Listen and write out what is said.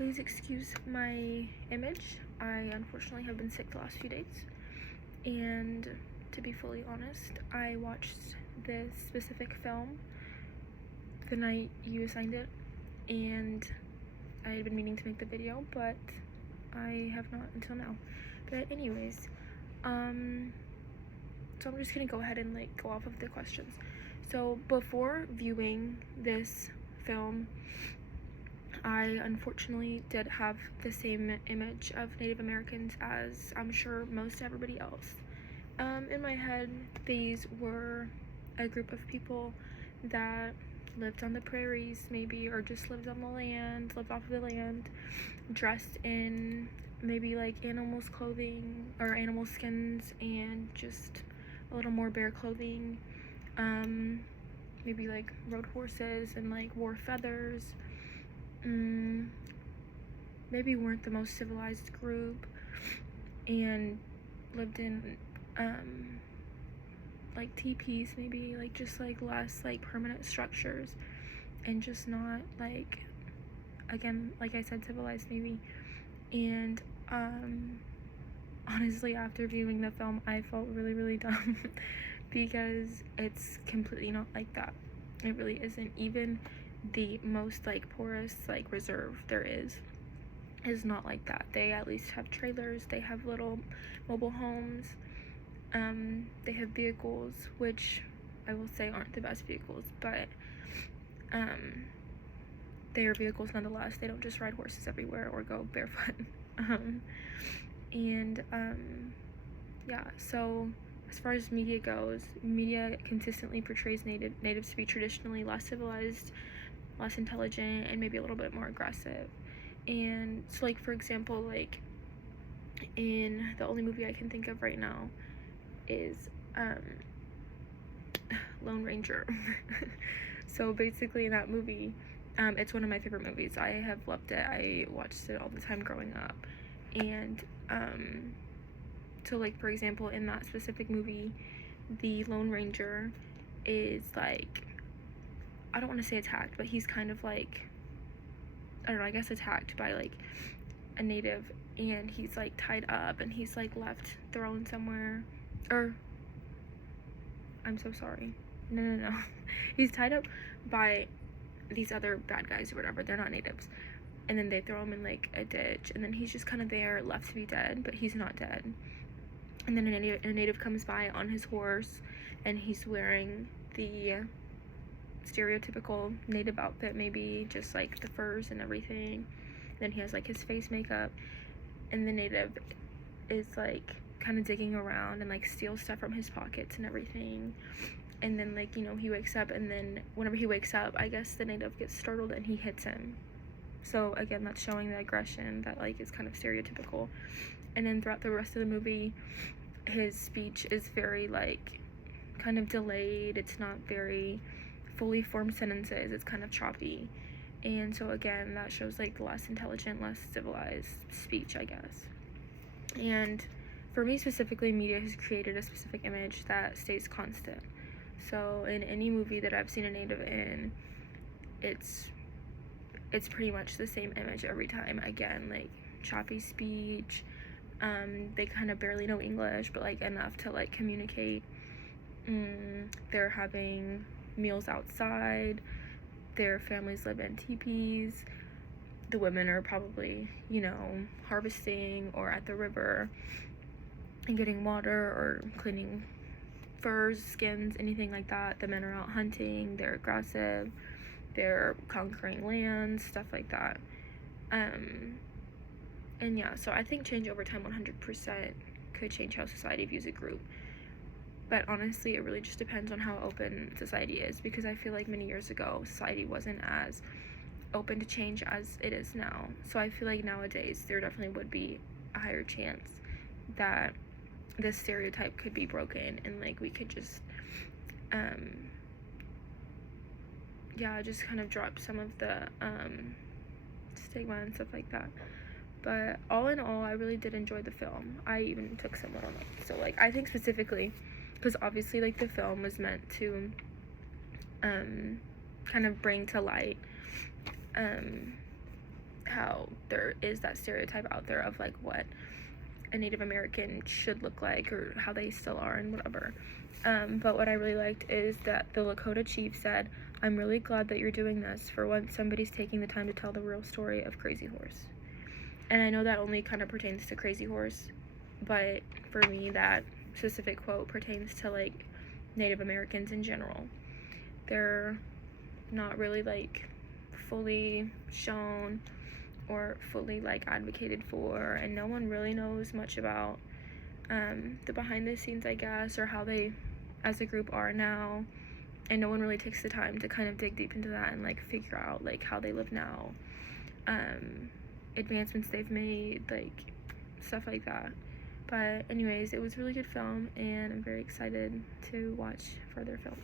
Please excuse my image. I unfortunately have been sick the last few days, and to be fully honest, I watched this specific film the night you assigned it, and I had been meaning to make the video, but I have not until now. But anyways, so I'm just gonna go ahead and go off of the questions. So before viewing this film, I unfortunately did have the same image of Native Americans as I'm sure most everybody else. In my head, these were a group of people that lived on the prairies maybe, or just lived on the land, lived off of the land, dressed in maybe animals clothing or animal skins and just a little more bare clothing. Maybe rode horses and wore feathers. Maybe weren't the most civilized group and lived in teepees, maybe just less permanent structures, and just not again, like I said, civilized maybe. And honestly, after viewing the film, I felt really dumb because it's completely not like that. It really isn't. Even the most poorest reserve there is not like that. They at least have trailers, they have little mobile homes, they have vehicles, which I will say aren't the best vehicles, but they are vehicles nonetheless. They don't just ride horses everywhere or go barefoot. Yeah, so as far as media goes, media consistently portrays natives to be traditionally less civilized, less intelligent, and maybe a little bit more aggressive. And so for example, in the only movie I can think of right now is Lone Ranger. So basically in that movie, it's one of my favorite movies. I have loved it. I watched it all the time growing up. And so for example, in that specific movie, the Lone Ranger is I don't want to say attacked, but he's kind of I don't know, I guess attacked by a native, and he's tied up, and he's left thrown somewhere, or I'm so sorry, no he's tied up by these other bad guys or whatever. They're not natives, and then they throw him in a ditch, and then he's just kind of there, left to be dead, but he's not dead. And then a native comes by on his horse, and he's wearing the stereotypical native outfit, maybe just the furs and everything. Then he has his face makeup, and the native is kind of digging around and steals stuff from his pockets and everything. And then he wakes up, and then whenever he wakes up, I guess the native gets startled and he hits him. So again, that's showing the aggression that is kind of stereotypical. And then throughout the rest of the movie, his speech is very kind of delayed. It's not very fully formed sentences. It's kind of choppy. And so again, that shows less intelligent, less civilized speech, I guess. And for me specifically, media has created a specific image that stays constant. So in any movie that I've seen a native in, it's pretty much the same image every time. Again, choppy speech. They kind of barely know English, but enough to communicate. They're having meals outside. Their families live in teepees. The women are probably, harvesting or at the river and getting water or cleaning furs, skins, anything like that. The men are out hunting. They're aggressive. They're conquering lands, stuff like that. And yeah, so I think change over time 100% could change how society views a group. But honestly, it really just depends on how open society is, because I feel many years ago, society wasn't as open to change as it is now. So I feel nowadays there definitely would be a higher chance that this stereotype could be broken, and we could just just kind of drop some of the stigma and stuff like that. But all in all, I really did enjoy the film. I even took someone on it. So I think specifically, because obviously the film was meant to kind of bring to light how there is that stereotype out there of like what a Native American should look like, or how they still are and whatever. But what I really liked is that the Lakota chief said, "I'm really glad that you're doing this. For once, somebody's taking the time to tell the real story of Crazy Horse." And I know that only kind of pertains to Crazy Horse, but for me, that specific quote pertains to like Native Americans in general. They're not really like fully shown or fully like advocated for, and no one really knows much about the behind the scenes, I guess, or how they as a group are now, and no one really takes the time to kind of dig deep into that and like figure out like how they live now, advancements they've made, like stuff like that. But anyways, it was a really good film, and I'm very excited to watch further films.